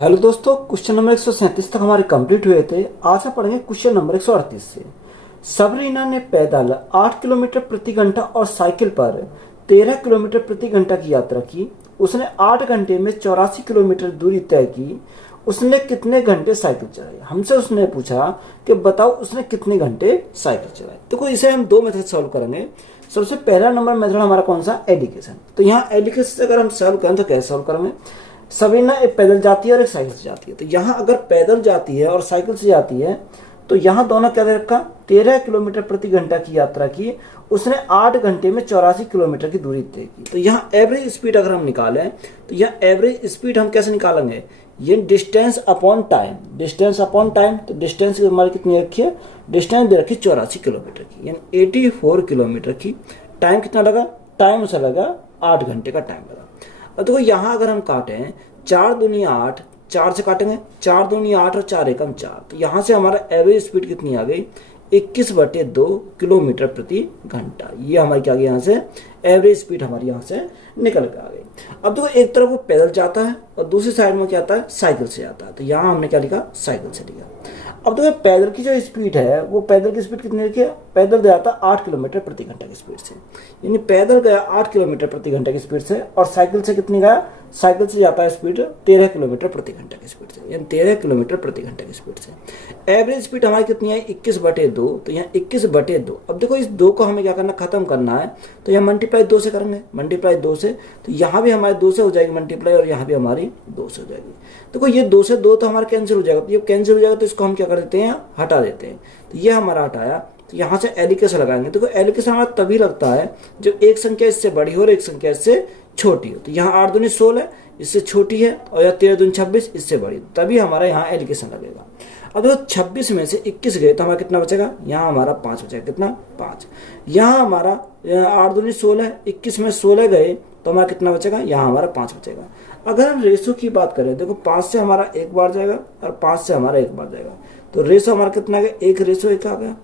Hello दोस्तों, question number 137 तक हमारे कंप्लीट हुए थे। आज हम पढ़ेंगे क्वेश्चन नंबर 138 से। सबरीना ने पैदल 8 किलोमीटर प्रति घंटा और साइकिल पर 13 किलोमीटर प्रति घंटा की यात्रा की। उसने 8 घंटे में 84 किलोमीटर दूरी तय की। उसने कितने घंटे साइकिल चलाई? हमसे उसने पूछा कि बताओ उसने कितने घंटे साइकिल चलाई। देखो, इसे हम दो मेथड सॉल्व करेंगे। सबसे पहला नंबर मेथड हमारा कौन सा? एडिकेशन। तो यहाँ एडिकेशन से अगर हम सॉल्व करें तो कैसे सॉल्व करेंगे? सबरीना एक पैदल जाती है और एक साइकिल से जाती है। तो यहाँ अगर पैदल जाती है और साइकिल से जाती है तो यहाँ दोनों क्या दे रखा? 13 किलोमीटर प्रति घंटा की यात्रा की। उसने 8 घंटे में 84 किलोमीटर की दूरी तय की। तो यहाँ एवरेज स्पीड अगर हम निकालें तो यहाँ एवरेज स्पीड हम कैसे निकालेंगे? ये distance upon time, distance upon time. तो डिस्टेंस हमारी कितनी रखी है? डिस्टेंस दे रखी 84 किलोमीटर की, यानी 84 किलोमीटर की। टाइम कितना लगा? टाइम उसे लगा 8 घंटे का टाइम लगा। अब देखो, यहाँ अगर हम काटें 4 दूनी 8, 4 से काटेंगे 4 दूनी 8 और 4 एकम 4। तो यहाँ से हमारा एवरेज स्पीड कितनी आ गई? 21/2 किलोमीटर प्रति घंटा। ये हमारी क्या आ गई? यहाँ से एवरेज स्पीड हमारी यहाँ से निकल कर आ गई। अब देखो, एक तरफ वो पैदल जाता है और दूसरी साइड में क्या आता है? साइकिल से आता है। तो यहाँ हमने क्या लिखा? साइकिल से लिखा। अब देखो, पैदल की जो स्पीड है वो पैदल की स्पीड कितनी लिखी है? पैदल जाता है 8 किलोमीटर प्रति घंटा की स्पीड से, यानी पैदल गया 8 किलोमीटर प्रति घंटा की स्पीड से। और साइकिल से कितनी गया? साइकिल से जाता है स्पीड 13 किलोमीटर प्रति घंटा की स्पीड से, यानी 13 किलोमीटर प्रति घंटा की स्पीड से। एवरेज स्पीड हमारी कितनी है? 21/2। तो यहाँ 21/2। अब देखो, इस 2 को हमें क्या करना? खत्म करना है। तो यहाँ मल्टीप्लाई 2 से करेंगे, मल्टीप्लाई 2 से। तो यहाँ भी हमारे 2 से हो जाएगी मल्टीप्लाई और यहाँ भी हमारी 2 से हो जाएगी। देखो, ये 2 से 2 तो हमारा कैंसिल हो जाएगा। तो ये कैंसिल हो जाएगा तो इसको हम क्या कर देते हैं? हटा देते हैं। तो ये हमारा हटाया। तो यहाँ से एलिकेशन लगाएंगे। देखो, एलिकेशन हमारा तभी लगता है जब एक संख्या इससे बड़ी हो और एक संख्या इससे छोटी हो। तो यहाँ 8 दूनी 16 इससे छोटी है और यह 13 दूनी 26 इससे बड़ी, तभी हमारा यहाँ एलिकेशन लगेगा। अब देखो, 26 में से 21 गए तो हमारा कितना बचेगा? यहाँ हमारा 5 बचेगा। कितना? 5। यहाँ हमारा 8 दूनी 16, 21 में 16 गए तो हमारा कितना बचेगा? यहाँ हमारा 5 बचेगा। अगर हम रेशो की बात करें, देखो 5 से हमारा 1 बार जाएगा और 5 से हमारा 1 बार जाएगा। तो रेशो हमारा कितना आ गया? 1:1 आ गया।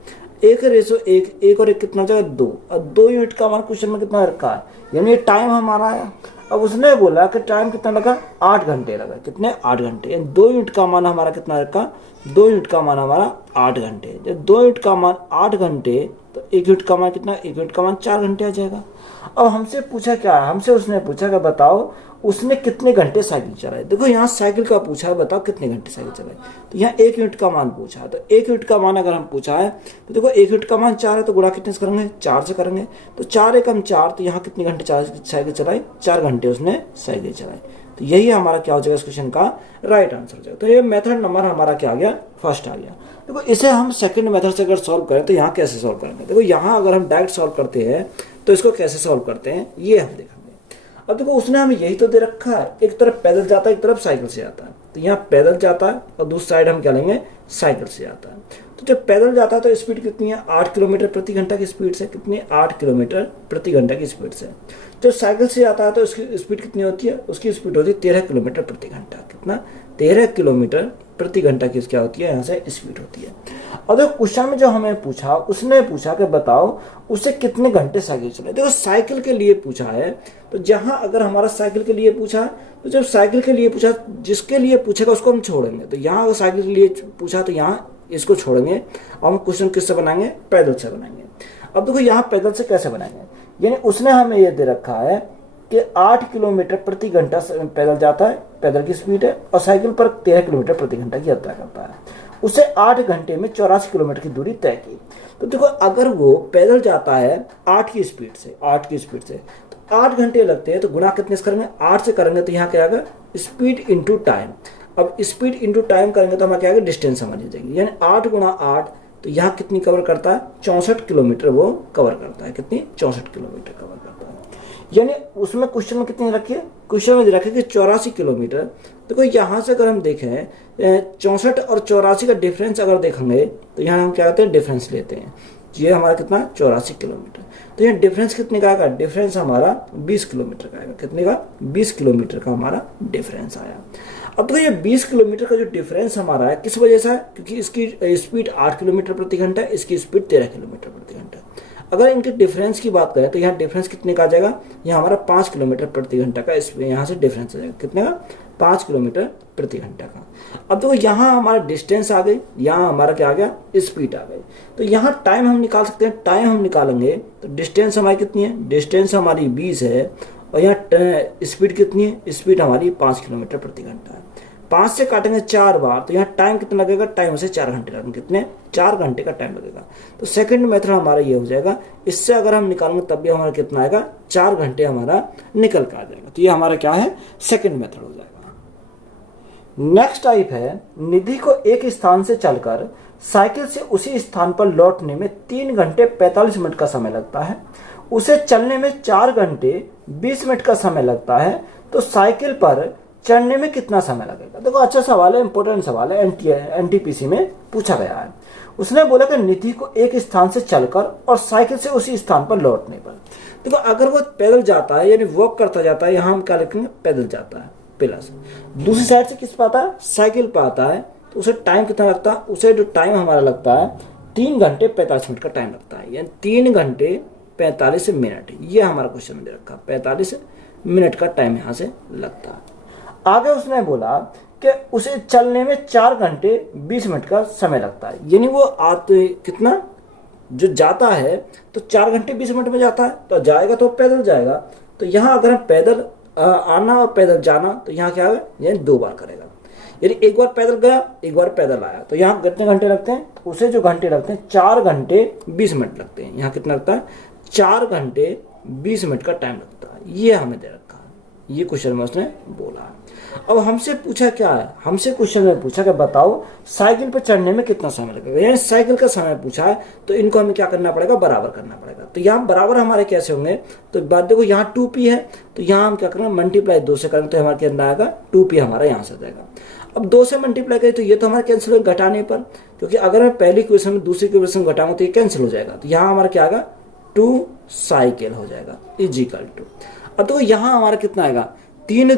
1:1, 1 और 1 कितना हो जाएगा? 2। और 2 यूनिट का हमारे क्वेश्चन में कितना रखा है? यानी टाइम हमारा आया। अब उसने बोला कि टाइम कितना लगा? 8 घंटे लगा। कितने? 8 घंटे। यानी 2 यूनिट का मान हमारा कितना रखा? 2 यूनिट का मान हमारा 8 घंटे। जब 2 यूनिट का मान 8 घंटे तो 1 यूनिट का मान कितना? 1 यूनिट का मान 4 घंटे आ जाएगा। अब हमसे पूछा क्या है? हमसे उसने पूछा कि बताओ उसने कितने घंटे साइकिल चलाई। देखो, यहाँ साइकिल का पूछा है, बताओ कितने घंटे साइकिल चलाई। तो यहाँ 1 यूनिट का मान पूछा है। तो 1 यूनिट का मान अगर हम पूछा है तो देखो, 1 यूनिट का मान 4 है तो गुणा कितने से करेंगे? 4 से करेंगे। तो 4 एकम 4, तो यहाँ कितने घंटे साइकिल चलाई? 4 घंटे उसने साइकिल चलाई। तो यही हमारा क्या हो जाएगा? इस क्वेश्चन का राइट आंसर हो जाएगा। तो ये मेथड नंबर हमारा क्या आ गया? फर्स्ट आ गया। देखो, इसे हम सेकंड मेथड से अगर सॉल्व करें तो यहाँ कैसे सॉल्व करेंगे? देखो, यहाँ अगर हम डायरेक्ट सॉल्व करते हैं तो इसको कैसे सॉल्व करते हैं ये हम देखेंगे। अब देखो, उसने हमें यही तो दे रखा है, एक तरफ पैदल जाता है एक तरफ साइकिल से जाता है। तो यहाँ पैदल जाता है और दूसरी साइड हम क्या लेंगे? साइकिल से जाता है। तो जब पैदल जाता है तो स्पीड कितनी है? 8 किलोमीटर प्रति घंटा की स्पीड से। कितनी? 8 किलोमीटर प्रति घंटा की स्पीड से। जब साइकिल से जाता है तो उसकी स्पीड कितनी होती है? उसकी स्पीड होती है 13 किलोमीटर प्रति घंटा। कितना? 13 किलोमीटर प्रति घंटा की क्या होती है? यहाँ से स्पीड होती है। और देखो, क्वेश्चन में जो हमें पूछा, उसने पूछा कि बताओ उसे कितने घंटे साइकिल चलाई। देखो, साइकिल के लिए पूछा है। तो जहां अगर हमारा साइकिल के लिए पूछा है तो जब साइकिल के लिए पूछा, जिसके लिए पूछेगा उसको हम छोड़ेंगे। तो यहाँ अगर साइकिल के लिए पूछा तो यहाँ इसको छोड़ेंगे और हम क्वेश्चन किससे बनाएंगे? पैदल से बनाएंगे। अब देखो, यहाँ पैदल से कैसे बनाएंगे? यानी उसने हमें ये दे रखा है कि 8 किलोमीटर प्रति घंटा पैदल जाता है, पैदल की स्पीड है, और साइकिल पर 13 किलोमीटर प्रति घंटा की यात्रा करता है। उसे 8 घंटे में 84 किलोमीटर की दूरी तय की। तो देखो, अगर वो पैदल जाता है 8 की स्पीड से, 8 की स्पीड से, तो 8 घंटे लगते हैं। तो गुणा कितने से करेंगे? 8 से करेंगे तो यहाँ क्या आएगा? Speed into time. अब स्पीड इंटू टाइम करेंगे तो हमारा क्या आएगा? डिस्टेंस हमारी जाएगी। यानी 8 गुणा 8, तो यहाँ कितनी कवर करता है? 64 किलोमीटर वो कवर करता है। कितनी? 64 किलोमीटर कवर करता है। यानी उसमें क्वेश्चन में कितनी रखी है? क्वेश्चन में रखी है 84 किलोमीटर। देखो, यहाँ से अगर हम देखें 64 और 84 का डिफरेंस अगर देखेंगे तो यहाँ हम क्या करते हैं? डिफरेंस लेते हैं। ये हमारा कितना? 84 किलोमीटर। तो यहाँ डिफरेंस कितने का आएगा? डिफरेंस हमारा 20 किलोमीटर का आएगा। कितने का? 20 किलोमीटर का हमारा डिफरेंस आया। अब तो ये 20 किलोमीटर का जो डिफरेंस हमारा है किस वजह से है? क्योंकि इसकी स्पीड 8 किलोमीटर प्रति घंटा है, इसकी स्पीड 13 किलोमीटर प्रति घंटा। अगर इनके डिफरेंस की बात करें तो यहाँ डिफरेंस कितने का आ जाएगा? यहाँ हमारा 5 किलोमीटर प्रति घंटा का यहाँ से डिफरेंस आ जाएगा। कितने का? 5 किलोमीटर प्रति घंटा का। अब देखो यहाँ हमारा डिस्टेंस आ गई, यहाँ हमारा क्या आ गया, स्पीड आ गई। तो यहाँ टाइम हम निकाल सकते हैं। टाइम हम निकालेंगे तो डिस्टेंस हमारी कितनी है, डिस्टेंस हमारी 20 है, और यहाँ स्पीड कितनी है, स्पीड हमारी 5 किलोमीटर प्रति घंटा है। 5 से काटेंगे 4 बार, तो यहाँ टाइम कितना लगेगा, टाइम से 4 घंटे लगेंगे। कितने, 4 घंटे का टाइम लगेगा। तो सेकंड मेथड हमारा ये हो जाएगा। इससे अगर हम निकालेंगे तब भी हमारा कितना आएगा, 4 घंटे हमारा निकल कर आ जाएगा। तो ये हमारा क्या है, सेकंड मेथड हो जाएगा। नेक्स्ट टाइप है, निधि को एक स्थान से चलकर साइकिल से उसी स्थान पर लौटने में 3 घंटे 45 मिनट का समय लगता है। उसे चलने में 4 घंटे 20 मिनट का समय लगता है। तो साइकिल पर चढ़ने में कितना समय लगेगा। देखो अच्छा सवाल है, इंपॉर्टेंट सवाल है, एनटीपीसी में पूछा गया है। उसने बोला कि निधि को एक स्थान से चलकर और साइकिल से उसी स्थान पर लौटने पर। देखो अगर वो पैदल जाता है यानी वॉक करता जाता है, यहाँ हम क्या लिखेंगे, पैदल जाता है प्लस दूसरी साइड से किस पे आता है, साइकिल पे आता है, तो उसे टाइम कितना लगता है, उसे जो टाइम हमारा लगता है 3 घंटे 45 मिनट का टाइम लगता है, यानी 3 घंटे 45 मिनट। ये हमारा क्वेश्चन में दे रखा, 45 मिनट का टाइम यहाँ से लगता है। आगे उसने बोला कि उसे चलने में 4 घंटे 20 मिनट का समय लगता है, यानी वो आते कितना जो जाता है तो 4 घंटे 20 मिनट में जाता है, तो जाएगा तो पैदल जाएगा। तो यहाँ अगर हम पैदल आना और पैदल जाना, तो यहाँ क्या होगा, यानी 2 बार करेगा, यानी एक बार पैदल गया एक बार पैदल आया। तो यहाँ कितने घंटे लगते हैं, उसे जो घंटे लगते हैं 4 घंटे 20 मिनट लगते हैं। यहाँ कितना लगता है, 4 घंटे 20 मिनट का टाइम लगता है। ये हमें दे रखा है, ये क्वेश्चन में उसने बोला। अब हमसे पूछा क्या है, हमसे क्वेश्चन में पूछा कि बताओ साइकिल पर चढ़ने में कितना समय लगेगा, यानी साइकिल का समय पूछा है। तो इनको हमें क्या करना पड़ेगा, बराबर करना पड़ेगा। तो यहाँ बराबर हमारे कैसे होंगे, तो बात देखो यहाँ 2p है, तो यहाँ हम क्या करेंगे, मल्टीप्लाई 2 से करेंगे, तो हमारे के अंदर आएगा 2p हमारा यहाँ से जाएगा। अब 2 से मल्टीप्लाई करें तो ये तो हमारा कैंसिल हो घटाने पर, क्योंकि अगर मैं पहली क्वेश्चन में दूसरी क्वेश्चन घटाऊंगा तो ये कैंसिल हो जाएगा। तो यहाँ हमारा क्या आएगा, 2 साइकिल हो जाएगा इजिकल टू। अब तो यहाँ हमारा कितना आएगा, 3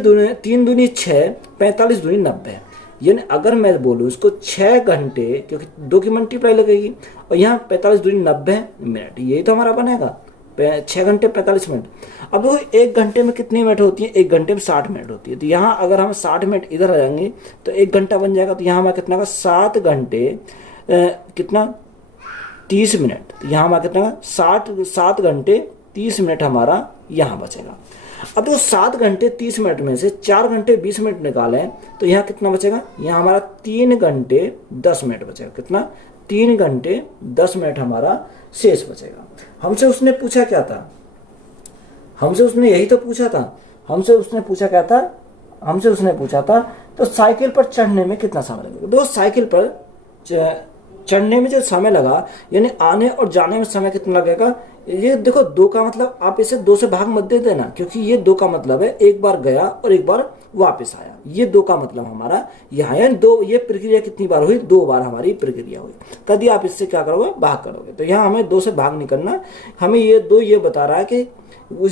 दूनी 6, 45 दूनी 90। यानी अगर मैं बोलूँ इसको 6 घंटे, क्योंकि 2 की मल्टीप्लाई लगेगी, और यहाँ 45 दूनी 90 मिनट, यही तो हमारा बनेगा 6 घंटे 45 मिनट। अब वो 1 घंटे में कितनी मिनट होती है, 1 घंटे में 60 मिनट होती है। तो यहाँ अगर हम 60 मिनट इधर आ जाएंगे तो 1 घंटा बन जाएगा। तो यहाँ हमारा कितना का 7 घंटे कितना 30 मिनट। तो यहाँ हमारा कितना 7 घंटे 30 मिनट हमारा यहाँ बचेगा। अब तो 7 घंटे 30 मिनट में से 4 घंटे 20 मिनट निकालें तो यहाँ कितना बचेगा, यहाँ हमारा 3 घंटे 10 मिनट बचेगा। कितना, 3 घंटे 10 मिनट हमारा शेष बचेगा। हमसे उसने पूछा क्या था, हमसे उसने यही तो पूछा था। हमसे उसने पूछा क्या था, हमसे उसने पूछा था तो साइकिल पर चढ़ने में कितना समय लगेगा। दो साइकिल पर चढ़ने में जो समय लगा, यानी आने और जाने में समय कितना लगेगा। ये देखो 2 का मतलब आप इसे 2 से भाग मत दे देना, क्योंकि ये 2 का मतलब है एक बार गया और एक बार वापस आया। ये 2 का मतलब हमारा यहाँ है 2। ये प्रक्रिया कितनी बार हुई, 2 बार हमारी प्रक्रिया हुई। तभी आप इससे क्या करोगे, भाग करोगे। तो यहाँ हमें 2 से भाग नहीं करना, हमें ये 2 ये बता रहा है कि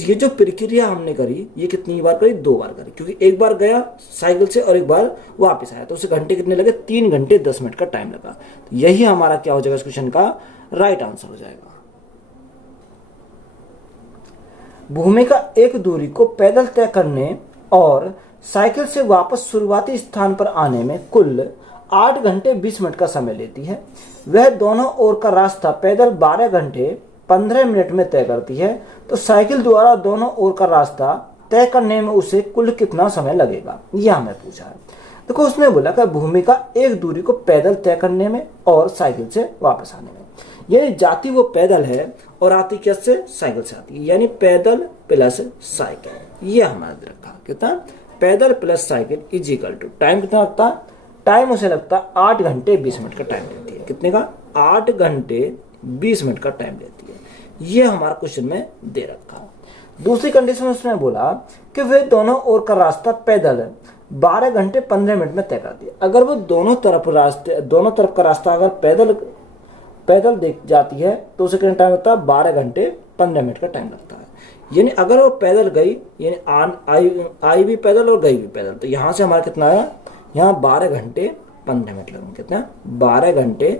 ये जो प्रक्रिया हमने करी ये कितनी बार करी, 2 बार करी। क्योंकि एक बार गया साइकिल से और एक बार वापस आया, तो उसे घंटे कितने लगे, 3 घंटे 10 मिनट का टाइम लगा। तो यही हमारा क्या हो जाएगा, इस क्वेश्चन का राइट आंसर हो जाएगा। भूमि का एक दूरी को पैदल तय करने और साइकिल से वापस शुरुआती स्थान पर आने में कुल 8 घंटे 20 मिनट का समय लेती है। वह दोनों ओर का रास्ता पैदल 12 घंटे 15 मिनट में तय करती है। तो साइकिल द्वारा दोनों ओर का रास्ता तय करने में उसे कुल कितना समय लगेगा, यह हमें पूछा है। देखो उसने बोला कि भूमि का एक दूरी को पैदल तय करने में और साइकिल से वापस आने में, यानी जाती वो पैदल है और आती कैसे, साइकिल से आती है, यानी पैदल प्लस साइकिल। ये हमारा रखा कितना, पैदल plus cycle is equal to time कितना लगता है, टाइम उसे लगता है 8 घंटे 20 मिनट का टाइम लेती है। कितने का, 8 घंटे 20 मिनट का टाइम लेती है। ये हमारा क्वेश्चन में दे रखा है। दूसरी कंडीशन उसने बोला कि वे दोनों ओर का रास्ता पैदल 12 घंटे 15 मिनट में तय करती है। अगर वो दोनों तरफ का रास्ता अगर पैदल देख जाती है तो उसे कितना टाइम लगता है, 12 घंटे 15 मिनट का टाइम लगता है। यानी अगर वो पैदल गई, यानी आई भी पैदल और गई भी पैदल, तो यहाँ से हमारा कितना आया, यहाँ 12 घंटे 15 मिनट लगेंगे। कितना, 12 घंटे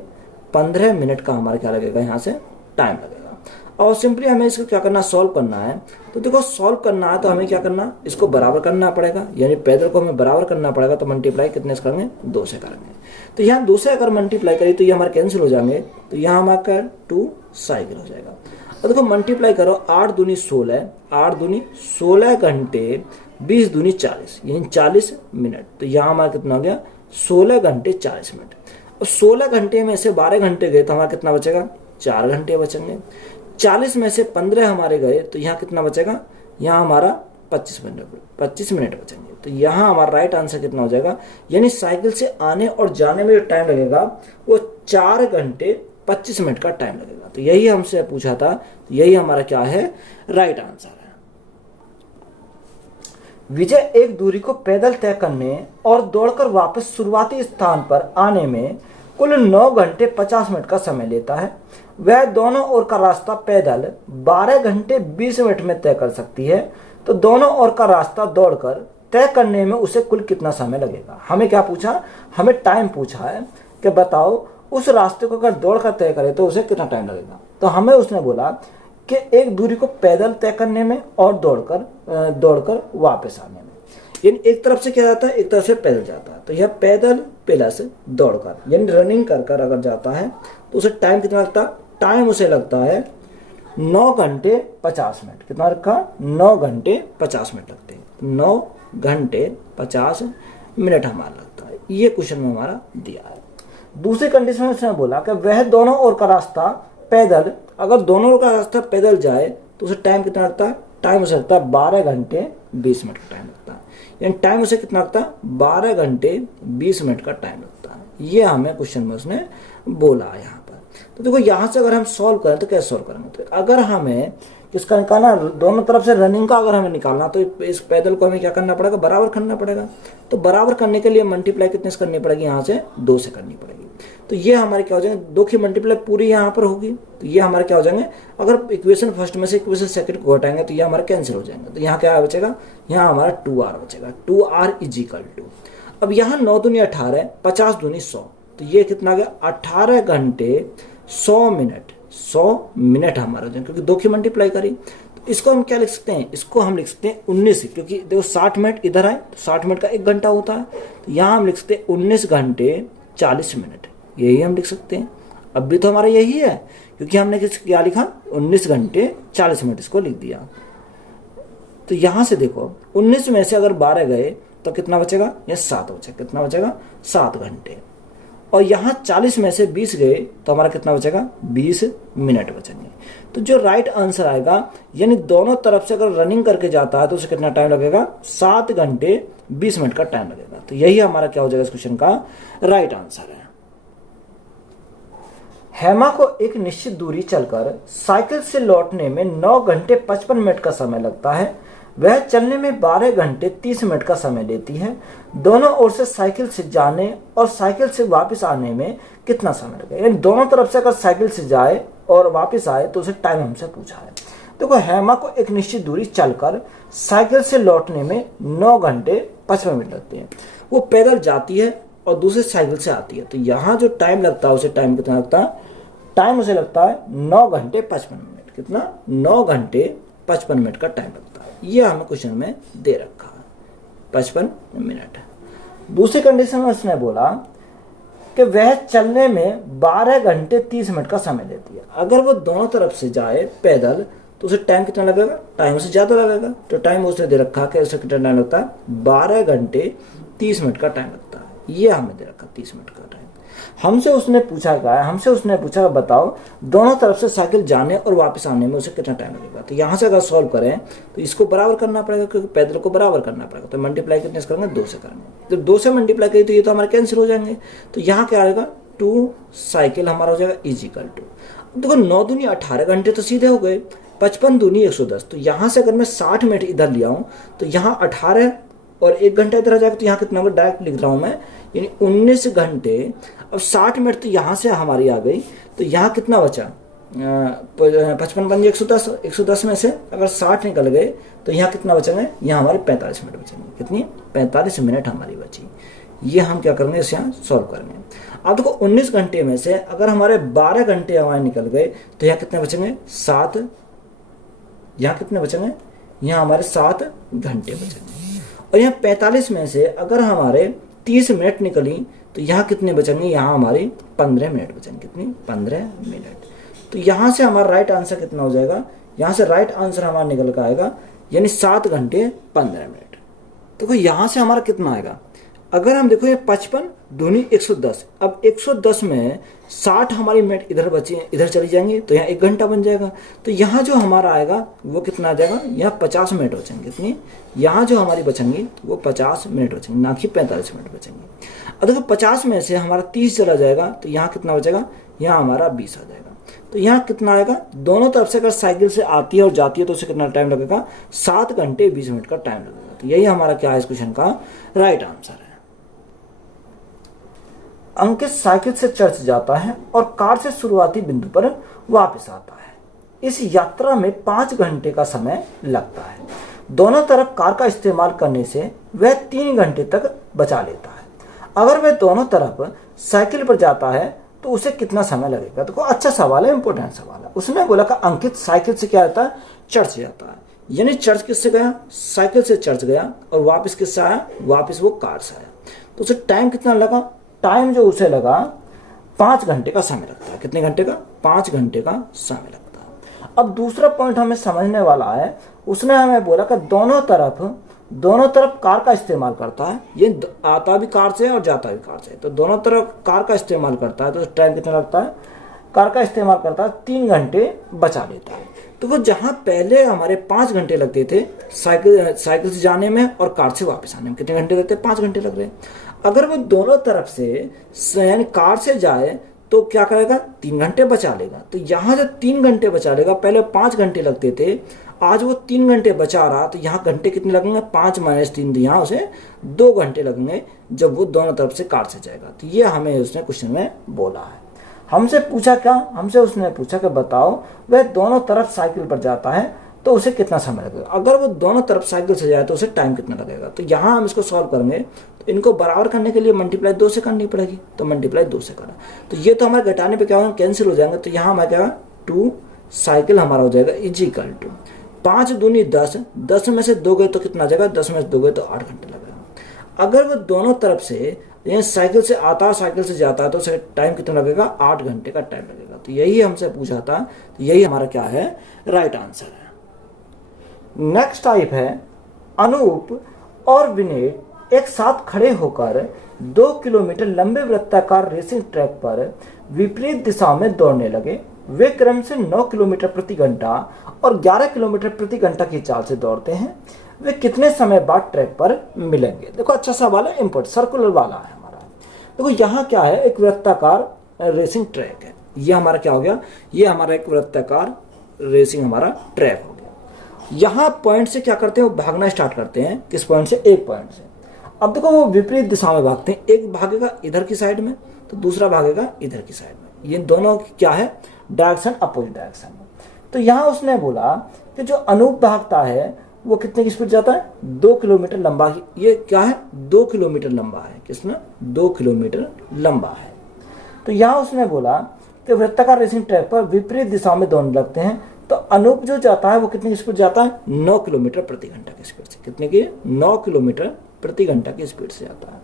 15 मिनट का हमारा क्या लगेगा, यहाँ से टाइम लगेगा। और सिंपली हमें इसको क्या करना, सॉल्व करना है। तो देखो सॉल्व करना है तो हमें क्या करना, इसको बराबर करना पड़ेगा, यानी पैदल को हमें बराबर करना पड़ेगा। तो मल्टीप्लाई कितने से करेंगे, 2 से करेंगे। तो यहाँ 2 से अगर मल्टीप्लाई करें तो ये हमारे कैंसिल हो जाएंगे, तो यहाँ हमारा 2 साइकिल हो जाएगा। और देखो मल्टीप्लाई करो, 8 दूनी 16, 8 दूनी 16 घंटे, 20 दूनी 40, यानी 40 मिनट। तो यहाँ हमारा कितना हो गया, 16 घंटे 40 मिनट। और 16 घंटे में से 12 घंटे गए तो हमारा कितना बचेगा, 4 घंटे बचेंगे। 40 में से 15 हमारे गए तो यहाँ कितना बचेगा, यहाँ हमारा 25 मिनट बचेंगे। तो यहाँ हमारा राइट आंसर कितना हो जाएगा, यानी साइकिल से आने और जाने में जो टाइम लगेगा वो 4 घंटे 25 मिनट का टाइम लगेगा। तो यही हमसे पूछा था, तो यही हमारा क्या है, राइट आंसर है। विजय एक दूरी को पैदल तय करने और दौड़कर वापस शुरुआती स्थान पर आने में कुल 9 घंटे 50 मिनट का समय लेता है। वह दोनों ओर का रास्ता पैदल 12 घंटे 20 मिनट में तय कर सकती है। तो दोनों ओर का रास्ता दौड़कर तय करने में उसे कुल कितना समय लगेगा। हमें क्या पूछा, हमें टाइम पूछा है कि बताओ उस रास्ते को अगर दौड़कर तय करे तो उसे कितना टाइम लगेगा। तो हमें उसने बोला कि एक दूरी को पैदल तय करने में और दौड़कर वापस आने में, यानी एक तरफ से क्या जाता है, एक तरफ से पैदल जाता है। तो यह पैदल प्लस दौड़कर, यानी रनिंग कर अगर जाता है तो उसे टाइम कितना लगता है, टाइम उसे लगता है 9 घंटे 50 मिनट। कितना रखा, 9 घंटे 50 मिनट लगते हैं। 9 घंटे 50 मिनट हमारा लगता है। ये क्वेश्चन में हमारा दिया है। दूसरी कंडीशन में उसने बोला कि वह दोनों ओर का रास्ता पैदल, अगर दोनों ओर का रास्ता पैदल जाए तो उसे टाइम कितना लगता है, टाइम उसे लगता है 12 घंटे 20 मिनट का टाइम लगता है। यानी टाइम उसे कितना लगता है, 12 घंटे 20 मिनट का टाइम लगता है। ये हमें क्वेश्चन में उसने बोला यहाँ पर। तो देखो यहाँ से अगर हम सॉल्व करें तो कैसे सॉल्व करेंगे, तो अगर हमें इसका निकालना, दोनों तरफ से रनिंग का अगर हमें निकालना तो इस पैदल को हमें क्या करना पड़ेगा, बराबर करना पड़ेगा। तो बराबर करने के लिए मल्टीप्लाई कितने से करनी पड़ेगी, यहाँ से 2 से करनी पड़ेगी। तो ये हमारे क्या हो जाएंगे, 2 की मल्टीप्लाई पूरी यहाँ पर होगी। तो ये हमारे क्या हो जाएंगे, अगर इक्वेशन फर्स्ट में से इक्वेशन सेकंड को हटाएंगे तो ये हमारा कैंसिल हो जाएंगे। तो यहाँ क्या बचेगा, यहाँ हमारा 2r बचेगा। 2r = अब यहाँ 9 दूनी 18, 50 दूनी 100, तो ये कितना आ गया, 18 घंटे 100 मिनट हमारा हो जाएगा, क्योंकि 2 की मल्टीप्लाई करी। तो इसको हम क्या लिख सकते हैं, इसको हम लिख सकते हैं 19, क्योंकि देखो 60 मिनट इधर आए तो 60 मिनट का 1 घंटा होता है। तो यहाँ हम लिख सकते हैं 19 घंटे 40 मिनट, यही हम लिख सकते हैं। अब भी तो हमारा यही है, क्योंकि हमने क्या लिखा, 19 घंटे 40 मिनट इसको लिख दिया। तो यहाँ से देखो 19 में से अगर 12 गए तो कितना बचेगा, ये 7 बचेगा। कितना बचेगा, 7 घंटे। और यहाँ 40 में से 20 गए तो हमारा कितना बचेगा, 20 मिनट बचेंगे। तो जो राइट आंसर आएगा, यानी दोनों तरफ से अगर रनिंग करके जाता है तो उसे कितना टाइम लगेगा, 7 घंटे 20 मिनट का टाइम लगेगा। तो यही हमारा क्या हो जाएगा इस क्वेश्चन का राइट आंसर है। हेमा को एक निश्चित दूरी चलकर साइकिल से लौटने में 9 घंटे 55 मिनट का समय लगता है। वह चलने में 12 घंटे 30 मिनट का समय लेती है। दोनों ओर से साइकिल से जाने और साइकिल से वापस आने में कितना समय लगेगा, यानी दोनों तरफ से अगर साइकिल से जाए और वापस आए तो उसे टाइम हमसे पूछा है। देखो हेमा को एक निश्चित दूरी चलकर साइकिल से लौटने में 9 घंटे 55 मिनट लगते हैं। वो पैदल जाती है और दूसरे साइकिल से आती है। तो यहाँ जो टाइम लगता है उसे टाइम कितना लगता है, टाइम उसे लगता है 9 घंटे 55 मिनट। कितना, 9 घंटे 55 मिनट का टाइम लगता है। ये हमें क्वेश्चन में दे रखा है, 55 मिनट। दूसरी कंडीशन में उसने बोला कि वह चलने में 12 घंटे 30 मिनट का समय लेती है। अगर वो दोनों तरफ से जाए पैदल तो उसे टाइम कितना लगेगा, टाइम उससे ज़्यादा लगेगा। तो टाइम उसने दे रखा कि उसे कितना टाइम लगता है, 12 घंटे 30 मिनट का टाइम लगता है। ये हमें दे रखा 30 मिनट का टाइम। हमसे उसने पूछा बताओ दोनों तरफ से साइकिल जाने और वापस आने में उसे कितना टाइम लगेगा। तो यहाँ से अगर सॉल्व करें तो इसको बराबर करना पड़ेगा, क्योंकि पैदल को बराबर करना पड़ेगा। तो मल्टीप्लाई कितने से करेंगे, 2 से करेंगे। तो 2 से मल्टीप्लाई करें तो ये तो हमारे कैंसिल हो जाएंगे। तो यहाँ क्या आएगा, 2 साइकिल हमारा हो जाएगा = देखो 9 दूनी 18 घंटे तो सीधे हो गए, 55 दूनी 110। तो यहाँ से अगर मैं 60 मिनट इधर ले आऊँ तो यहाँ 18 और 1 घंटा इधर आ जाएगा। तो यहाँ कितना होगा, डायरेक्ट लिख रहा हूँ मैं, यानी 19 घंटे। अब 60 मिनट तो यहाँ से हमारी आ गई। तो यहाँ कितना बचा, 55 बन 110, 110 में से अगर 60 निकल गए तो यहाँ कितना बचेंगे, यहाँ हमारे 45 मिनट बचेंगे। कितनी, 45 मिनट हमारी बची। ये हम क्या करेंगे, इसे यहाँ सॉल्व करेंगे। अब देखो 19 घंटे में से अगर हमारे 12 घंटे हमारे निकल गए तो यहाँ कितने बचेंगे, 7। यहाँ कितने बचेंगे, यहाँ हमारे 7 घंटे बचेंगे। और यहाँ 45 में से अगर हमारे 30 मिनट निकली तो यहाँ कितने बचेंगे, यहाँ हमारी 15 मिनट बचेंगे। कितनी, 15 मिनट। तो यहाँ से हमारा राइट आंसर कितना हो जाएगा, यहाँ से राइट आंसर हमारा निकल कर आएगा यानी 7 घंटे 15 मिनट। देखो यहाँ से हमारा कितना आएगा, अगर हम देखो ये 55 दूनी 110, अब 110 में 60 हमारी मिनट इधर बची इधर चली जाएंगी तो यहाँ 1 घंटा बन जाएगा। तो यहाँ जो हमारा आएगा वो कितना आ जाएगा, यहाँ 50 मिनट बचेंगे। कितनी, यहाँ जो हमारी बचेंगी वो 50 मिनट बचेंगे, ना कि 45 मिनट बचेंगे। अब देखो 50 में से हमारा 30 चला जाएगा तो यहाँ कितना बचेगा, यहाँ हमारा 20 आ जाएगा। तो यहाँ कितना आएगा, दोनों तरफ से अगर साइकिल से आती है और जाती है तो उसे कितना टाइम लगेगा, 7 घंटे 20 मिनट का टाइम लगेगा। तो यही हमारा क्या है इस क्वेश्चन का राइट आंसर है। अंकित साइकिल से चर्च जाता है और कार से शुरुआती बिंदु पर वापस आता है। इस यात्रा में 5 घंटे का समय लगता है। दोनों तरफ कार का इस्तेमाल करने से वह 3 घंटे तक बचा लेता है। अगर वह दोनों तरफ साइकिल पर जाता है तो उसे कितना समय लगेगा। देखो अच्छा सवाल है, इंपॉर्टेंट सवाल है। उसने बोला कि अंकित साइकिल से क्या रहता है, चर्च जाता है। यानी चर्च किससे गया, साइकिल से चर्च गया, और वापस किससे आया, वापस वो कार से आया। तो उसे टाइम कितना लगा, टाइम जो उसे लगा 5 घंटे का समय लगता है। कितने घंटे का, 5 घंटे का समय लगता है। अब दूसरा पॉइंट हमें समझने वाला है, उसने हमें बोला कि दोनों तरफ कार का इस्तेमाल करता है। ये आता भी कार से और जाता भी कार से, तो दोनों तरफ कार का इस्तेमाल करता है। तो टाइम कितना लगता है, कार का इस्तेमाल करता है 3 घंटे बचा लेता है। तो वो जहां पहले हमारे 5 घंटे लगते थे साइकिल से जाने में और कार से वापस आने में, कितने घंटे लगते हैं, 5 घंटे लग रहे हैं। अगर वो दोनों तरफ से यानी कार से जाए तो क्या करेगा, 3 घंटे बचा लेगा। तो यहाँ जो 3 घंटे बचा लेगा, पहले 5 घंटे लगते थे, आज वो 3 घंटे बचा रहा, तो यहाँ घंटे कितने लगेंगे, 5 - 3, तो यहाँ उसे 2 घंटे लगेंगे जब वो दोनों तरफ से कार से जाएगा। तो ये हमें उसने क्वेश्चन में बोला है। हमसे पूछा क्या, हमसे उसने पूछा कि बताओ वह दोनों तरफ साइकिल पर जाता है तो उसे कितना समय लगेगा। अगर वो दोनों तरफ साइकिल से जाए तो उसे टाइम कितना लगेगा। तो यहाँ हम इसको सॉल्व करेंगे, तो इनको बराबर करने के लिए मल्टीप्लाई 2 से करनी पड़ेगी। तो मल्टीप्लाई 2 से करा तो ये तो हमारे घटाने पे क्या होगा, कैंसिल हो जाएंगे। तो यहाँ हमारा क्या, 2 साइकिल हमारा हो जाएगा इक्वल टू 5 दूनी 10, 10 में से 2 गए तो कितना आ जाएगा, 10 में से 2 गए तो 8 घंटे लगेगा। अगर वो दोनों तरफ से यानी साइकिल से आता साइकिल से जाता है तो उसे टाइम कितना लगेगा, 8 घंटे का टाइम लगेगा। तो यही हमसे पूछा था, तो यही हमारा क्या है, राइट आंसर है। नेक्स्ट टाइप है, अनूप और विनेट एक साथ खड़े होकर 2 किलोमीटर लंबे वृत्ताकार रेसिंग ट्रैक पर विपरीत दिशा में दौड़ने लगे। वे क्रम से 9 किलोमीटर प्रति घंटा और 11 किलोमीटर प्रति घंटा की चाल से दौड़ते हैं। वे कितने समय बाद ट्रैक पर मिलेंगे। देखो अच्छा सवाल है, इंपोर्ट सर्कुलर वाला है हमारा। देखो यहाँ क्या है, एक वृत्ताकार रेसिंग ट्रैक है। ये हमारा क्या हो गया, ये हमारा एक वृत्ताकार रेसिंग हमारा ट्रैक हो गया। यहाँ पॉइंट से क्या करते हैं, वो भागना स्टार्ट करते हैं। किस पॉइंट से, एक पॉइंट से। अब देखो वो विपरीत दिशा में भागते हैं, एक भागेगा इधर की साइड में तो दूसरा भागेगा इधर की साइड में। ये दोनों क्या है, डायरेक्शन अपोजिट डायरेक्शन में। तो यहाँ उसने बोला कि जो अनूप भागता है वो कितने की स्पीड जाता है, 2 किलोमीटर लंबा। ये क्या है, 2 किलोमीटर लंबा है। किसमें, 2 किलोमीटर लंबा है। तो यहाँ उसने बोला कि वृत्ताकार रेसिंग ट्रैक पर विपरीत दिशा में दौड़ने लगते हैं। तो अनूप जो जाता है वो कितनी की स्पीड जाता है, 9 किलोमीटर प्रति घंटा की स्पीड से। कितने की, 9 किलोमीटर प्रति घंटा की स्पीड से जाता है।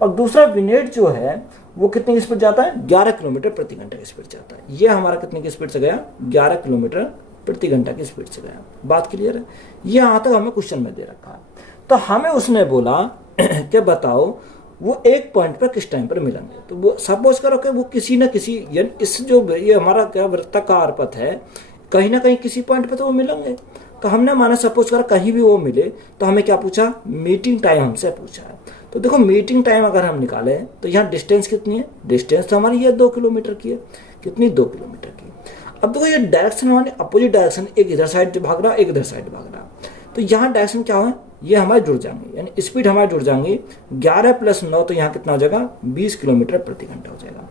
और दूसरा विनेट जो है वो कितने की स्पीड जाता है, 11 किलोमीटर प्रति घंटा की स्पीड जाता है। ये हमारा कितने की स्पीड से गया, 11 किलोमीटर प्रति घंटा की स्पीड से गया। बात क्लियर है, ये यहाँ तक हमें क्वेश्चन में दे रखा है। तो हमें उसने बोला कि बताओ वो एक पॉइंट पर किस टाइम पर मिलेंगे। तो वो सपोज करो कि वो किसी न किसी, यानी इस जो ये हमारा क्या वृत्ताकार पथ है, कहीं ना कहीं किसी पॉइंट पे तो वो मिलेंगे। तो हमने माना सपोज कर कहीं भी वो मिले, तो हमें क्या पूछा, मीटिंग टाइम हमसे पूछा है। तो देखो मीटिंग टाइम अगर हम निकाले तो यहाँ डिस्टेंस कितनी है, डिस्टेंस तो हमारी ये 2 किलोमीटर की है। कितनी, 2 किलोमीटर की। अब देखो ये डायरेक्शन हमारी अपोजिट डायरेक्शन, एक इधर साइड भाग रहा, एक इधर साइड भाग रहा। तो यहाँ डायरेक्शन क्या है, ये हमारे जुड़ जाएंगे, यानी स्पीड हमारे जुड़ जाएंगी। 11 + 9 तो यहाँ कितना हो जाएगा, 20 किलोमीटर प्रति घंटा हो जाएगा।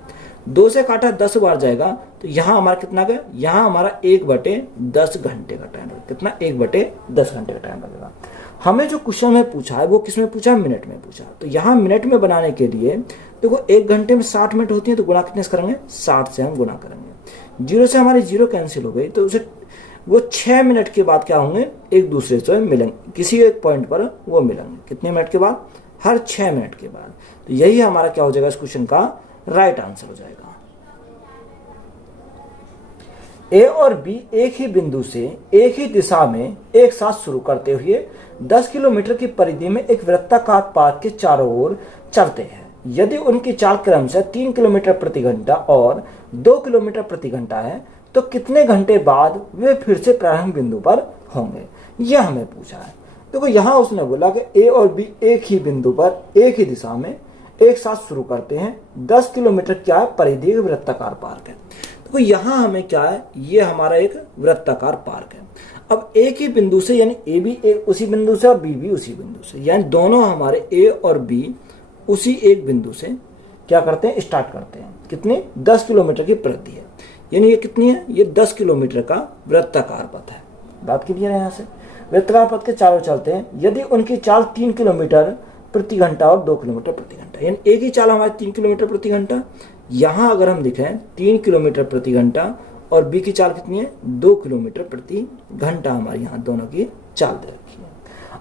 2 से काटा 10 बार जाएगा तो यहाँ हमारा कितना गया, यहाँ हमारा 1/10 घंटे का टाइम लगेगा। कितना, 1/10 घंटे का टाइम लगेगा। हमें जो क्वेश्चन में पूछा है वो किस में पूछा है, मिनट में पूछा। तो यहाँ मिनट में बनाने के लिए देखो 1 घंटे में 60 मिनट होती है, तो गुणा कितने से करेंगे, 60 से हम गुणा करेंगे। 0 से हमारी 0 कैंसिल हो गई, तो उसे वो 6 मिनट के बाद क्या होंगे, एक दूसरे से मिलेंगे, किसी एक पॉइंट पर वो मिलेंगे। कितने मिनट के बाद, हर 6 मिनट के बाद। तो यही हमारा क्या हो जाएगा, इस क्वेश्चन का राइट आंसर हो जाएगा। ए और बी एक ही बिंदु से एक ही दिशा में एक साथ शुरू करते हुए 10 किलोमीटर की परिधि में एक वृत्ताकार पार्क के चारों ओर चलते हैं। यदि उनकी चाल क्रमशः 3 किलोमीटर प्रति घंटा और 2 किलोमीटर प्रति घंटा है, तो कितने घंटे बाद वे फिर से प्रारंभ बिंदु पर होंगे, यह हमें पूछा है। देखो यहाँ उसने बोला कि ए और बी एक ही बिंदु पर एक ही दिशा में एक साथ शुरू करते हैं। 10 किलोमीटर क्या है, परिधि वृत्ताकार पार्क है। तो यहाँ हमें क्या है, ये हमारा एक वृत्ताकार पार्क है। अब एक ही बिंदु से, यानी ए भी उसी बिंदु से और बी भी उसी बिंदु से, यानी दोनों हमारे ए और बी उसी एक बिंदु से क्या करते हैं, स्टार्ट करते हैं। कितने, 10 किलोमीटर की परिधि है, यानी ये कितनी है, ये 10 किलोमीटर का वृत्ताकार पथ है। बात कीजिए यहाँ से, वृत्ताकार पथ के चारों चलते हैं। यदि उनकी चाल 3 किलोमीटर प्रति घंटा और 2 किलोमीटर प्रति घंटा, यानी एक ही चाल हमारी 3 किलोमीटर प्रति घंटा। यहाँ अगर हम दिखें 3 किलोमीटर प्रति घंटा और बी की चाल कितनी है, 2 किलोमीटर प्रति घंटा, हमारी यहाँ दोनों की चाल दे रखी है।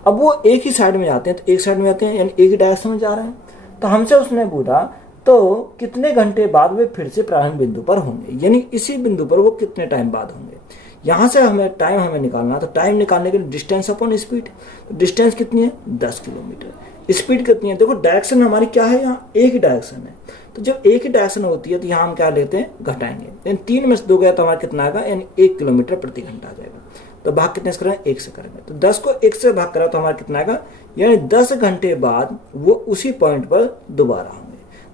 अब वो एक ही साइड में जाते हैं, तो एक साइड में जाते हैं, यानी एक ही डायरेक्शन में जा रहे हैं। तो हमसे उसने बोला तो कितने घंटे बाद वे फिर से प्रारंभ बिंदु पर होंगे, यानी इसी बिंदु पर वो कितने टाइम बाद होंगे। यहाँ से हमें टाइम निकालना, तो टाइम निकालने के लिए डिस्टेंस अपॉन स्पीड। डिस्टेंस कितनी है, 10 किलोमीटर। स्पीड कितनी है, देखो डायरेक्शन हमारी क्या है, यहाँ एक ही डायरेक्शन है। तो जब एक ही डायरेक्शन होती है तो यहाँ हम क्या लेते हैं, घटाएंगे। यानी 3 में से 2 गया तो हमारा कितना आएगा, यानी 1 किलोमीटर प्रति घंटा आ जाएगा। तो भाग कितने से करेंगे, 1 से करेंगे। तो 10 को 1 से भाग करा तो हमारा कितना आएगा, यानी 10 घंटे बाद वो उसी पॉइंट पर दोबारा होंगे।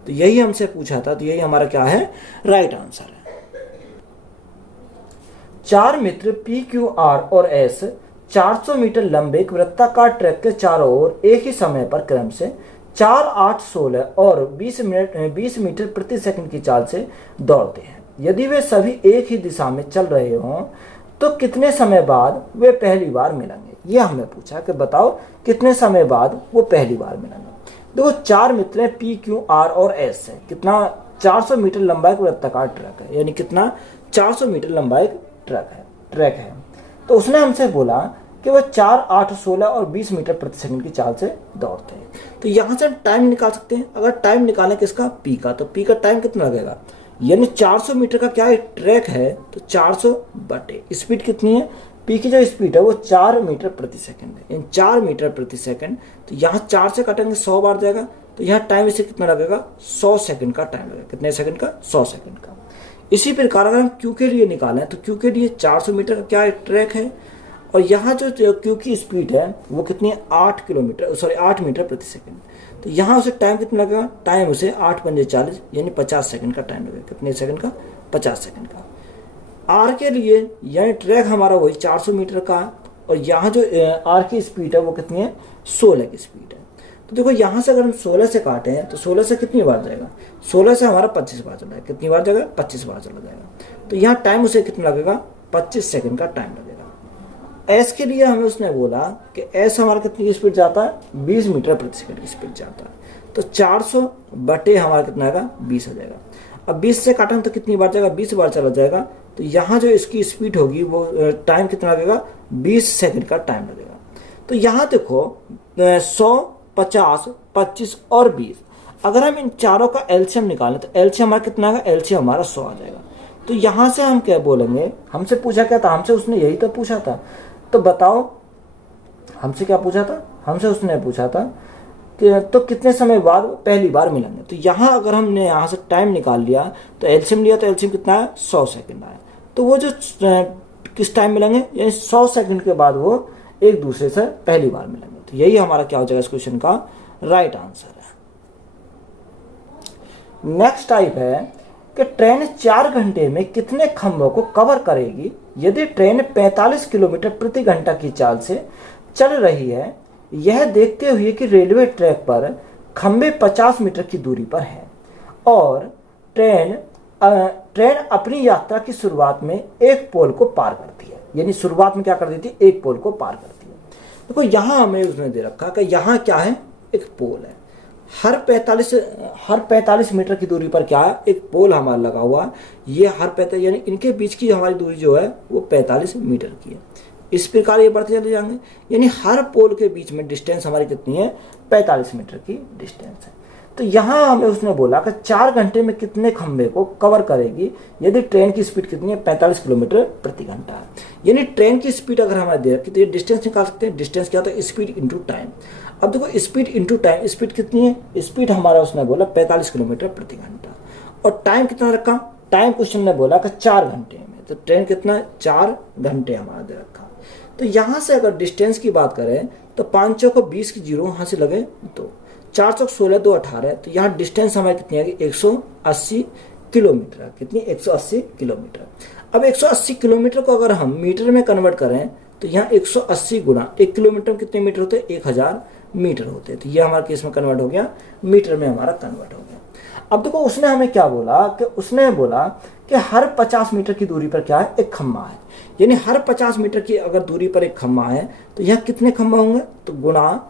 तो यही हमसे पूछा था, तो यही हमारा क्या है, राइट आंसर है। 4 मित्र पी, क्यू, आर और एस 400 मीटर लंबे एक वृत्ताकार ट्रैक के चारों ओर एक ही समय पर क्रम से 4, 8, 16 और 20 मीटर प्रति सेकंड की चाल से दौड़ते हैं। यदि वे सभी एक ही दिशा में चल रहे हों, तो कितने समय बाद वे पहली बार मिलेंगे। यह हमें पूछा कि बताओ कितने समय बाद वो पहली बार मिलेंगे। देखो 4 मित्र हैं, पी, क्यू, आर और एस है। कितना, 400 मीटर लंबा एक वृत्ताकार ट्रैक है, यानी कितना, 400 मीटर लंबा एक ट्रैक है। तो उसने हमसे बोला कि वह 4, 8, 16 और 20 मीटर प्रति सेकंड की चाल से दौड़ते हैं। तो यहाँ से हम टाइम निकाल सकते हैं। अगर टाइम निकालें किसका, पी का, तो पी का टाइम कितना लगेगा, यानी 400 मीटर का क्या एक ट्रैक है, तो 400 बटे स्पीड कितनी है, पी की जो स्पीड है वो 4 मीटर प्रति सेकंड है, यानी 4 मीटर प्रति सेकंड। तो यहाँ 4 से काटेंगे 100 बार जाएगा, तो यहाँ टाइम इसे कितना लगेगा, 100 सेकंड का टाइम लगेगा। कितने सेकंड का, 100 सेकंड का। इसी प्रकार अगर हम क्यू के लिए निकालें, तो क्यू के लिए 400 मीटर का क्या एक ट्रैक है, और यहाँ जो क्यू की स्पीड है वो कितनी है, 8 मीटर प्रति सेकंड। तो यहाँ उसे टाइम कितना लगेगा, टाइम उसे 8 पंजे 40, यानी 50 सेकंड का टाइम लगेगा। कितने सेकंड का, 50 सेकंड का। आर के लिए यानी ट्रैक हमारा वही 400 मीटर का, और यहाँ जो आर की स्पीड है वो कितनी है, 16 की स्पीड है। तो देखो यहाँ से अगर हम 16 से काटे हैं तो 16 से कितनी बार जाएगा, 16 से हमारा 25 बार चला जाएगा। कितनी बार जाएगा, 25 बार चला जाएगा। तो यहाँ टाइम उसे कितना लगेगा, 25 सेकंड का टाइम लगेगा। एस के लिए हमें उसने बोला कि एस हमारा कितनी स्पीड जाता है, 20 मीटर प्रति सेकंड की स्पीड जाता है। तो 400 बटे हमारा कितना आएगा, 20 हो जाएगा। अब 20 से काटें तो कितनी बार जाएगा, 20 बार चला जाएगा। तो यहाँ जो इसकी स्पीड होगी वो टाइम कितना लगेगा, 20 सेकंड का टाइम लगेगा। तो यहाँ देखो 100, 50, 25 और 20, अगर हम इन चारों का एलसीएम निकालें तो एलसीएम हमारा कितना आएगा, एलसीएम हमारा 100 आ जाएगा। तो यहाँ से हम क्या बोलेंगे, हमसे पूछा क्या था, हमसे उसने यही तो पूछा था। तो बताओ हमसे क्या पूछा था, हमसे उसने पूछा था कि तो कितने समय बाद पहली बार मिलेंगे। तो यहाँ अगर हमने यहाँ से टाइम निकाल लिया तो एलसीएम लिया, तो एलसीएम कितना है, 100 सेकंड आया। तो वो जो किस टाइम मिलेंगे, यानी 100 सेकंड के बाद वो एक दूसरे से पहली बार मिलेंगे। तो यही हमारा क्या हो जाएगा इस क्वेश्चन का राइट आंसर है। नेक्स्ट टाइप है कि ट्रेन 4 घंटे में कितने खंभों को कवर करेगी यदि ट्रेन 45 किलोमीटर प्रति घंटा की चाल से चल रही है, यह देखते हुए कि रेलवे ट्रैक पर खंभे 50 मीटर की दूरी पर हैं और ट्रेन अपनी यात्रा की शुरुआत में एक पोल को पार करती है। यानी शुरुआत में क्या कर देती है, एक पोल को पार करती है। देखो यहाँ हमें उसने दे रखा कि यहाँ क्या है, एक पोल है। हर 45 मीटर की दूरी पर क्या है, एक पोल हमारा लगा हुआ है। ये हर 45 यानी इनके बीच की हमारी दूरी जो है वो 45 मीटर की है। इस प्रकार ये बढ़ते चले जाएंगे, यानी हर पोल के बीच में डिस्टेंस हमारी कितनी है, 45 मीटर की डिस्टेंस है। तो यहाँ हमें उसने बोला कि 4 घंटे में कितने खंबे को कवर करेगी यदि ट्रेन की स्पीड कितनी है, 45 किलोमीटर प्रति घंटा है। यानी ट्रेन की स्पीड अगर हमारे दे रखी तो ये डिस्टेंस निकाल सकते हैं। डिस्टेंस क्या होता है, स्पीड इंटू टाइम। अब देखो स्पीड इंटू टाइम, स्पीड कितनी है, स्पीड हमारा उसने बोला 45 किलोमीटर प्रति घंटा, और टाइम कितना रखा, टाइम क्वेश्चन ने बोला कि 4 घंटे में। तो ट्रेन कितना है, 4 घंटे हमारा दे रखा। तो यहाँ से अगर डिस्टेंस की बात करें तो 5 चौक 20 की जीरो यहाँ से लगे 2, 4 चौक 16, 2 18, तो यहाँ डिस्टेंस हमारी कितनी आएगी, 180 किलोमीटर। कितनी, 180 किलोमीटर। अब 180 किलोमीटर को अगर हम मीटर में कन्वर्ट करें तो यहाँ 180 गुणा 1 किलोमीटर में कितने मीटर होते हैं, 1000 मीटर होते हैं। तो ये हमारे केस में कन्वर्ट हो गया, मीटर में हमारा कन्वर्ट हो गया। अब देखो उसने हमें क्या बोला कि उसने बोला कि हर 50 मीटर की दूरी पर क्या है, एक खम्मा है। यानी हर 50 मीटर की अगर दूरी पर एक खम्मा है तो यहाँ कितने खम्मा होंगे, तो गुणा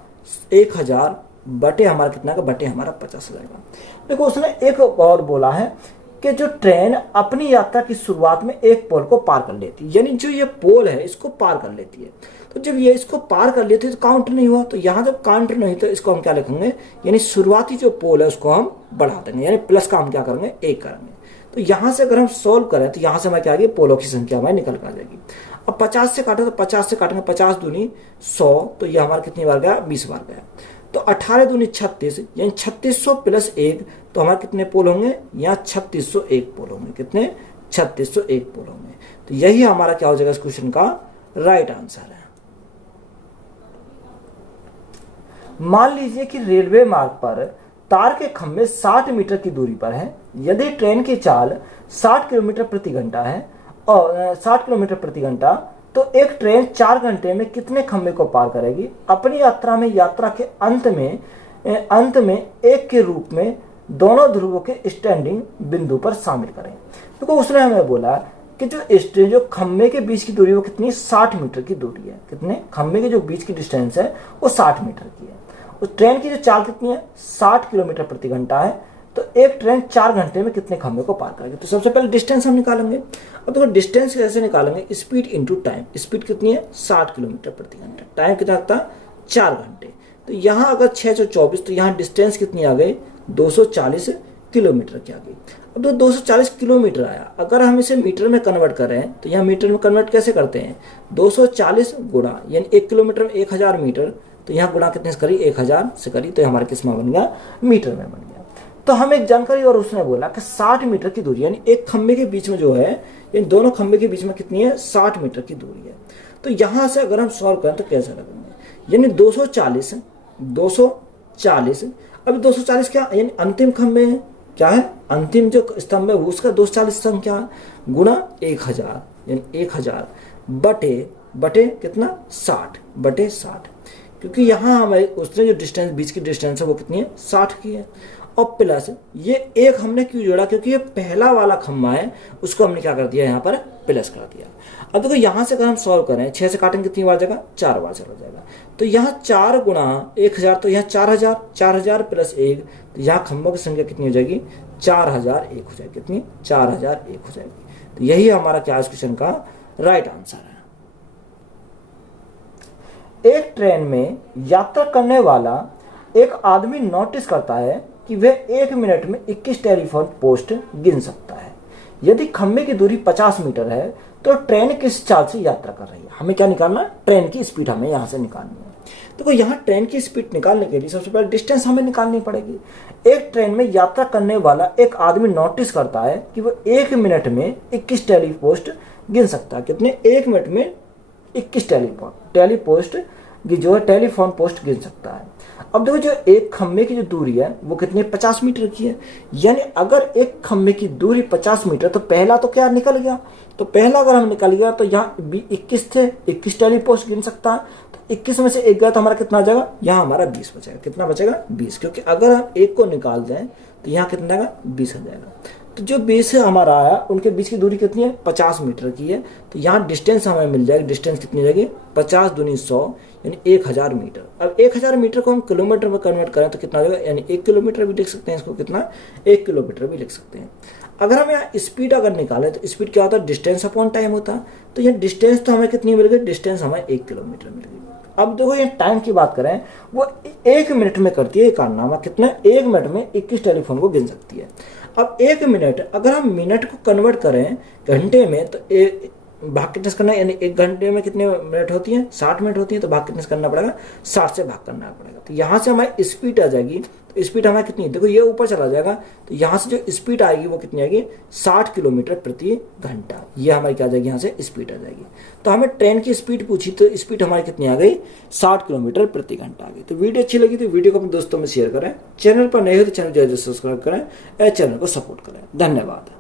1000 बटे हमारा कितना का, बटे हमारा 50 हो जाएगा। देखो उसने एक और बोला है कि जो ट्रेन अपनी यात्रा की शुरुआत में एक पोल को पार कर लेती है, यानी जो ये पोल है इसको पार कर लेती है। तो जब ये इसको पार कर लेती है तो काउंट नहीं हुआ, तो यहाँ जब काउंट नहीं तो इसको हम क्या लिखेंगे, यानी शुरुआती जो पोल है उसको हम बढ़ा देंगे, यानी प्लस का हम क्या करेंगे, 1 करेंगे। तो यहाँ से अगर हम सोल्व करें तो यहाँ से हमें क्या आ गई, पोलों की संख्या हमारी निकल कर आ जाएगी। अब 50 से काटे तो 50 से काटेंगे, 50 दूनी 100, तो ये हमारा कितनी बार गया, 20 बार गया। तो 18 दूनी 36, यानी 3600 प्लस 1, तो हमारे कितने पोल होंगे, यहाँ 3601 पोल होंगे। कितने, 3601 पोल होंगे। तो यही हमारा क्या हो जाएगा इस क्वेश्चन का राइट आंसर है। मान लीजिए कि रेलवे मार्ग पर तार के खंभे 60 मीटर की दूरी पर है। यदि ट्रेन की चाल 60 किलोमीटर प्रति घंटा है और 60 किलोमीटर प्रति घंटा, तो एक ट्रेन 4 घंटे में कितने खंभे को पार करेगी। अपनी यात्रा में यात्रा के अंत में एक के रूप में दोनों ध्रुवों के स्टैंडिंग बिंदु पर शामिल करें। तो उसने हमें बोला कि जो खंभे के बीच की दूरी वो कितनी, 60 मीटर की दूरी है। कितने, खंभे के जो बीच की डिस्टेंस है वो 60 मीटर की है। उस ट्रेन की जो चाल कितनी है, 60 किलोमीटर प्रति घंटा है। तो एक ट्रेन 4 घंटे में कितने खंभे को पार करेगी। तो सबसे पहले डिस्टेंस हम निकालेंगे। अब देखो डिस्टेंस कैसे निकालेंगे, स्पीड इंटू टाइम। स्पीड कितनी है, 60 किलोमीटर प्रति घंटा। टाइम कितना लगता है, 4 घंटे। तो यहाँ अगर 624, तो यहाँ डिस्टेंस कितनी आ गई, 240 किलोमीटर की आ गई। अब तो 240 किलोमीटर आया, अगर हम इसे मीटर में कन्वर्ट करें तो यहाँ मीटर में कन्वर्ट कैसे करते हैं, 240 गुणा, यानी 1 किलोमीटर में 1000 मीटर, तो यहाँ गुणा कितने से करी, 1000 से करी, तो हमारे किस में बन गया, मीटर में बन गया। तो हम एक जानकारी और उसने बोला कि 60 मीटर की दूरी, यानी एक खंबे के बीच में जो है, इन दोनों खंबे के बीच में कितनी है, 60 मीटर की दूरी है। तो यहाँ से अगर हम सॉल्व करें तो कैसे लगेंगे, यानी 240, अब 240 क्या, यानी अंतिम खंबे क्या है, अंतिम जो स्तंभ है वो उसका 240 संख्या गुणा 1000, यानी 1000 बटे कितना, 60 बटे 60, क्योंकि यहाँ हमारे उसने जो डिस्टेंस, बीच की डिस्टेंस है वो कितनी है, 60 की है। और प्लस ये एक हमने क्यों जोड़ा, क्योंकि ये पहला वाला खम्मा है, उसको हमने क्या कर दिया, यहाँ पर प्लस कर दिया। अब देखो यहाँ से अगर हम सॉल्व करें, 6 से काटेंगे कितनी बार जाएगा, 4 बार चला जाएगा। तो यहाँ 4 गुणा 1000, तो यहाँ 4000, 4000 प्लस 1, तो यहाँ खम्बों की संख्या कितनी हो जाएगी, 4001 हो जाएगी। कितनी, 4001 हो जाएगी। तो यही हमारा क्या इस क्वेश्चन का राइट आंसर है। एक ट्रेन में यात्रा करने वाला एक आदमी नोटिस करता है कि वह 1 मिनट में 21 टेलीफोन पोस्ट गिन सकता है। यदि खंबे की दूरी 50 मीटर है तो ट्रेन किस चाल से यात्रा कर रही है। हमें क्या निकालना है, ट्रेन की स्पीड हमें यहाँ से निकालनी है। देखो यहाँ ट्रेन की स्पीड निकालने के लिए सबसे पहले डिस्टेंस हमें निकालनी पड़ेगी। एक ट्रेन में यात्रा करने वाला एक आदमी नोटिस करता है कि वह 1 मिनट में 21 टेलीपोस्ट गिन सकता है। कितने, 1 मिनट में 21 टेलीपोस्ट जो है टेलीफोन पोस्ट गिन सकता है। अब देखो जो एक खंबे की जो दूरी है वो कितनी, 50 मीटर की है। यानी अगर एक खंबे की दूरी 50 मीटर, तो पहला तो क्या निकल गया, तो पहला अगर हम निकल गया तो यहाँ 21 थे, 21 टेलीपोस्ट गिन सकता है। तो 21 में से 1 गया तो हमारा कितना आ जाएगा, यहाँ हमारा 20 बचेगा। कितना बचेगा, 20, क्योंकि अगर हम 1 को निकाल दें तो यहाँ कितना आएगा, 20 आ जाएगा। तो जो बेस से हमारा आया उनके बीच की दूरी कितनी है, 50 मीटर की है। तो यहाँ डिस्टेंस हमें मिल जाएगी, डिस्टेंस कितनी रहेगी, 50 दूनी 100 यानी 1000 मीटर। अब 1000 मीटर को हम किलोमीटर में कन्वर्ट करें तो कितना हो जाएगा, यानी 1 किलोमीटर भी लिख सकते हैं इसको, कितना 1 किलोमीटर भी लिख सकते हैं। अगर हम यहाँ स्पीड अगर निकालें तो स्पीड क्या होता है, डिस्टेंस अपॉन टाइम होता है। तो ये डिस्टेंस तो हमें कितनी मिल गई, डिस्टेंस हमें 1 किलोमीटर मिल गई। अब देखो ये टाइम की बात करें, वो 1 मिनट में करती है ये कारनामा, कितने, 1 मिनट में 21 टेलीफोन को गिन सकती है। अब 1 मिनट अगर हम मिनट को कन्वर्ट करें घंटे में तो भाग कितने से करना है, यानी 1 घंटे में कितने मिनट होती हैं, 60 मिनट होती है। तो भाग कितने से करना पड़ेगा, 60 से भाग करना पड़ेगा। तो यहाँ से हमारी स्पीड आ जाएगी, तो स्पीड हमारी कितनी है, देखो ये ऊपर चला जाएगा। तो यहाँ से जो स्पीड आएगी वो कितनी आएगी, 60 किलोमीटर प्रति घंटा। ये हमारी क्या आ जाएगी, यहाँ से स्पीड आ जाएगी। तो हमें ट्रेन की स्पीड पूछी तो स्पीड हमारी कितनी आ गई, 60 किलोमीटर प्रति घंटा आ गई। तो वीडियो अच्छी लगी तो वीडियो को अपने दोस्तों में शेयर करें, चैनल पर नए हो तो चैनल जल्दी सब्सक्राइब करें, चैनल को सपोर्ट करें। धन्यवाद।